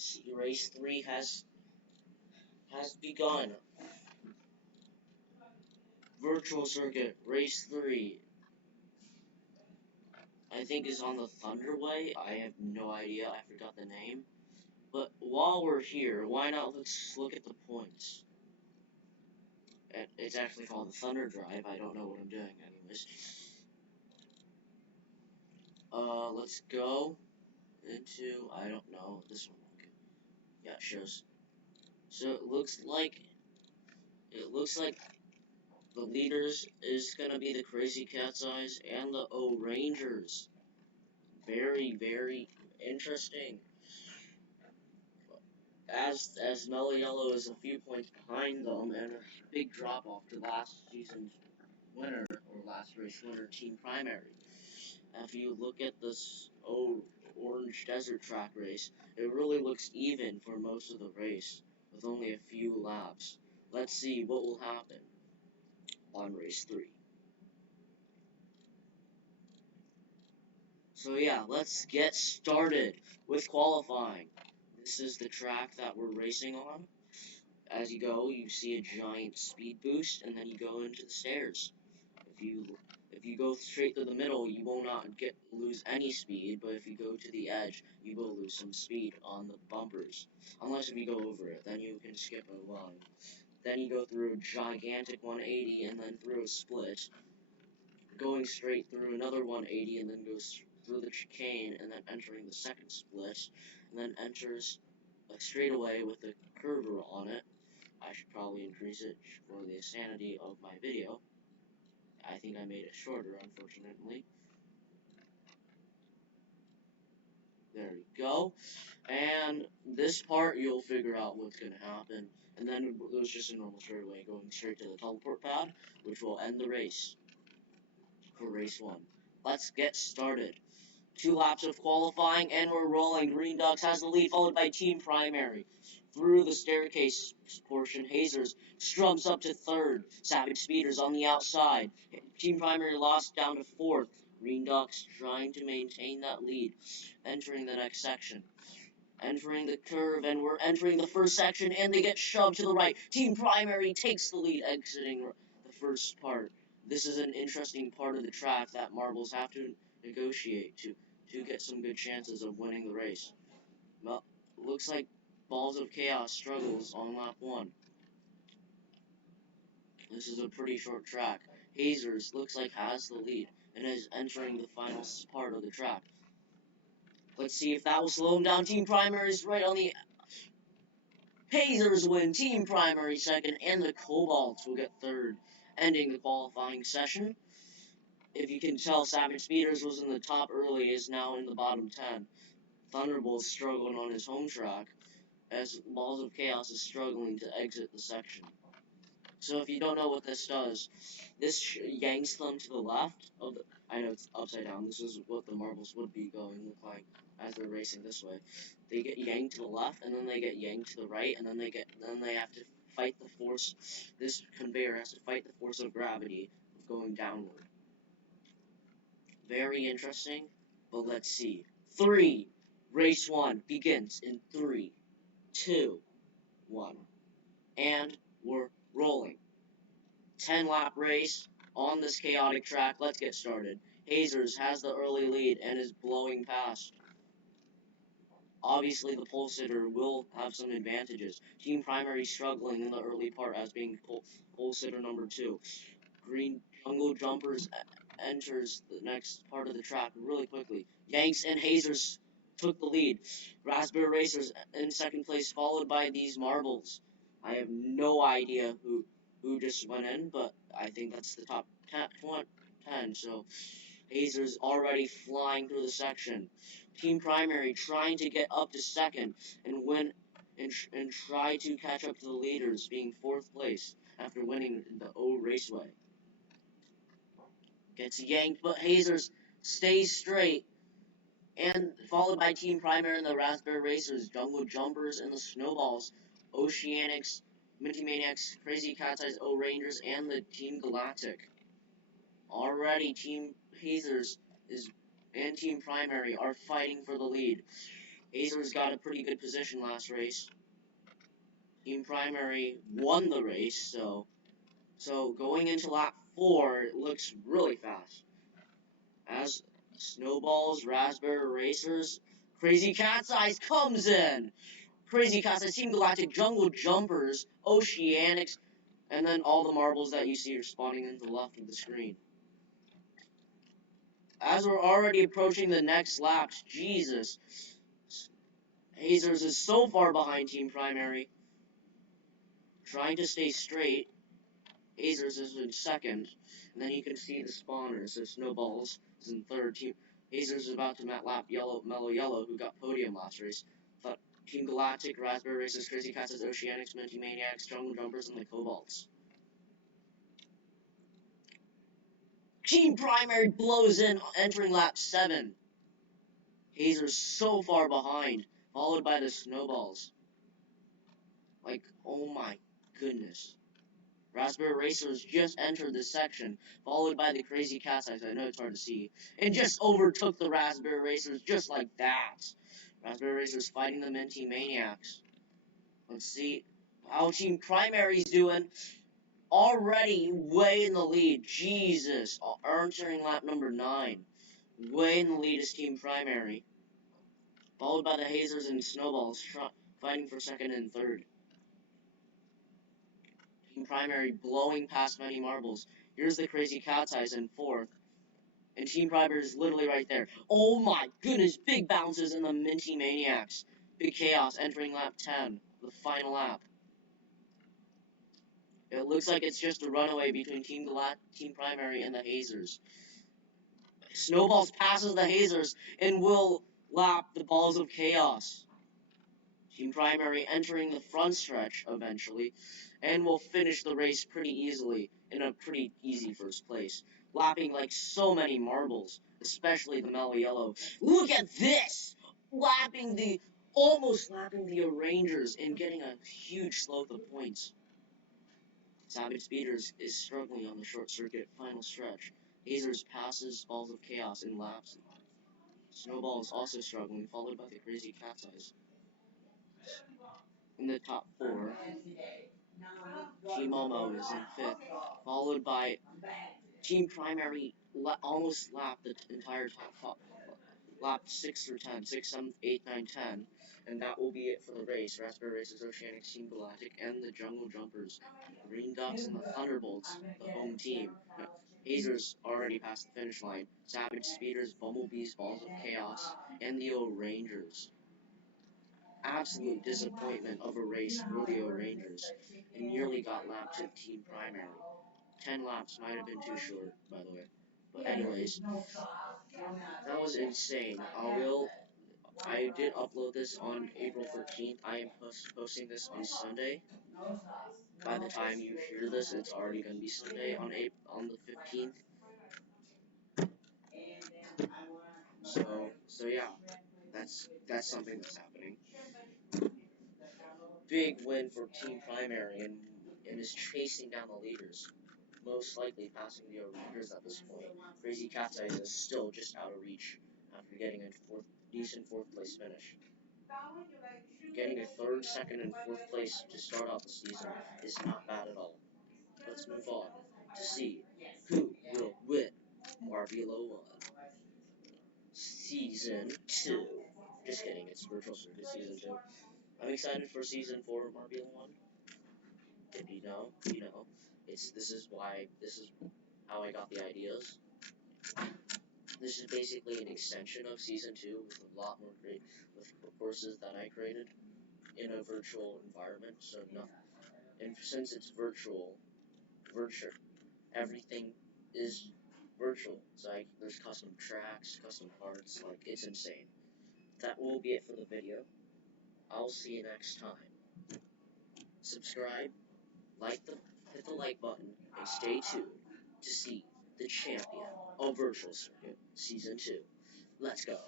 See, race 3 has begun. Virtual circuit, race 3. I think is on the Thunderway. I have no idea. I forgot the name. But while we're here, why not let's look at the points. It's actually called the ThunderDrive. I don't know what I'm doing anyways. Let's go into, I don't know, this one. Okay. Yeah, it shows. So it looks like the leaders is gonna be the Crazy Cat's Eyes and the O Rangers. Very, very interesting. As Mellow Yellow is a few points behind them, and a big drop off to last season's winner, or last race winner, Team Primary. If you look at this Orange Desert Track race, it really looks even for most of the race, with only a few laps. Let's see what will happen on race 3. So yeah, let's get started with qualifying. This is the track that we're racing on. As you go, you see a giant speed boost, and then you go into the stairs. If you go straight to the middle, you will not lose any speed, but if you go to the edge, you will lose some speed on the bumpers. Unless if you go over it, then you can skip a line. Then you go through a gigantic 180, and then through a split, going straight through another 180, and then goes through the chicane, and then entering the second split, and then enters a straightaway with a curver on it. I should probably increase it for the sanity of my video. I think I made it shorter, unfortunately. There we go. And this part, you'll figure out what's going to happen. And then it was just a normal straightaway going straight to the teleport pad, which will end the race for race 1. Let's get started. 2 laps of qualifying, and we're rolling. Green Ducks has the lead, followed by Team Primary. Through the staircase portion, Hazers strums up to 3rd. Savage Speeders on the outside. Team Primary lost down to 4th. Green Ducks trying to maintain that lead. Entering the next section. Entering the curve, and we're entering the first section, and they get shoved to the right. Team Primary takes the lead, exiting the first part. This is an interesting part of the track that marbles have to negotiate to get some good chances of winning the race. Well, looks like Balls of Chaos struggles on lap 1. This is a pretty short track. Hazers looks like has the lead and is entering the final part of the track. Let's see if that will slow him down. Team Primary is right on the... Hazers win. Team Primary 2nd, and the Cobalts will get 3rd, ending the qualifying session. If you can tell, Savage Speeders was in the top early, is now in the bottom 10. Thunderbolt's struggling on his home track, as Balls of Chaos is struggling to exit the section. So if you don't know what this does, this yanks them to the left of the... I know it's upside down. This is what the marbles would be look like as they're racing this way. They get yanked to the left, and then they get yanked to the right, and then they have to fight the force. This conveyor has to fight the force of gravity of going downward. Very interesting, but let's see. 3. Race 1 begins in 3, 2, 1. And we're rolling. 10-lap race on this chaotic track. Let's get started. Hazers has the early lead and is blowing past. Obviously, the pole sitter will have some advantages. Team Primary struggling in the early part as being pole sitter number 2. Green Jungle Jumpers enters the next part of the track really quickly. Yanks and Hazers took the lead. Raspberry Racers in 2nd place, followed by these marbles. I have no idea who just went in, but I think that's the top 10, so Hazers already flying through the section. Team Primary trying to get up to 2nd and win and try to catch up to the leaders, being 4th place after winning the O Raceway. Gets yanked, but Hazers stays straight, and followed by Team Primary and the Raspberry Racers, Jungle Jumpers and the Snowballs, Oceanics, Minty Maniacs, Crazy Cat's Eyes, O Rangers, and the Team Galactic. Already, Team Hazers and Team Primary are fighting for the lead. Hazers got a pretty good position last race. Team Primary won the race, so going into lap 4, it looks really fast. As Snowballs, Raspberry Racers, Crazy Cat's Eyes comes in. Crazy Cat's Eyes, Team Galactic, Jungle Jumpers, Oceanics, and then all the marbles that you see are spawning in the left of the screen. As we're already approaching the next laps, Jesus, Hazers is so far behind Team Primary. Trying to stay straight, Hazers is in second, and then you can see the spawners. So Snowballs is in third. Team Hazers is about to lap Mellow Yellow, who got podium last race. But Team Galactic, Raspberry Racers, Crazy Cats, Oceanics, Minty Maniacs, Jungle Jumpers, and the Cobalts. Team Primary blows in, entering lap 7. Hazers so far behind, followed by the Snowballs. Like, oh my goodness. Raspberry Racers just entered this section, followed by the Crazy Cat's Eyes, I know it's hard to see, and just overtook the Raspberry Racers just like that. Raspberry Racers fighting the Minty Maniacs. Let's see how Team Primary's doing. Already way in the lead. Jesus. Entering lap number 9. Way in the lead is Team Primary. Followed by the Hazers and Snowballs, fighting for second and third. Team Primary blowing past many marbles. Here's the Crazy Cat's Eyes in fourth. And Team Primary is literally right there. Oh my goodness, big bounces in the Minty Maniacs. Big chaos entering lap 10, the final lap. It looks like it's just a runaway between Team Primary and the Hazers. Snowballs passes the Hazers and will lap the Balls of Chaos. Team Primary entering the front stretch eventually, and will finish the race pretty easily in a pretty easy first place, lapping like so many marbles, especially the Mellow Yellow. Look at this! Almost lapping the Arrangers and getting a huge slope of points. Savage Speeders is struggling on the short circuit final stretch. Hazers passes Balls of Chaos in laps. Snowball is also struggling, followed by the Crazy Cat's Eyes. In the top 4, Team Momo is in 5th, followed by Team Primary almost lapped the entire top, lapped 6 through 10, 6, 7, 8, 9, 10, and that will be it for the race. Raspberry Racers, Oceanic, Team Galactic, and the Jungle Jumpers, Green Ducks, and the Thunderbolts, the home team. Hazers already passed the finish line. Savage Speeders, Bumblebees, Balls of Chaos, and the O-Rangers. Absolute disappointment of a race for the O-Rangers, and nearly got lapped to Team Primary. 10 laps might have been too short, by the way. But anyways, that was insane. I did upload this on April 13th. I am posting this on Sunday. By the time you hear this, it's already going to be Sunday on the 15th. So yeah, that's something that's happening. Big win for Team Primary and is chasing down the leaders, most likely passing the Rangers at this point. Crazy Cat's Eyes is still just out of reach after getting a decent 4th place finish. Getting a 3rd, 2nd, and 4th place to start off the season is not bad at all. Let's move on to see who will win Marbula 1 Season 2. Just kidding, it's Virtual Circuit Season 2. I'm excited for Season 4 of Marbula 1. If you know, you know. This is how I got the ideas. This is basically an extension of Season 2 with a lot more with courses that I created in a virtual environment. So and since it's virtual, everything is virtual. So there's custom tracks, custom parts, like it's insane. That will be it for the video. I'll see you next time. Subscribe, hit the like button, and stay tuned to see the champion of Virtual Circuit Season 2. Let's go.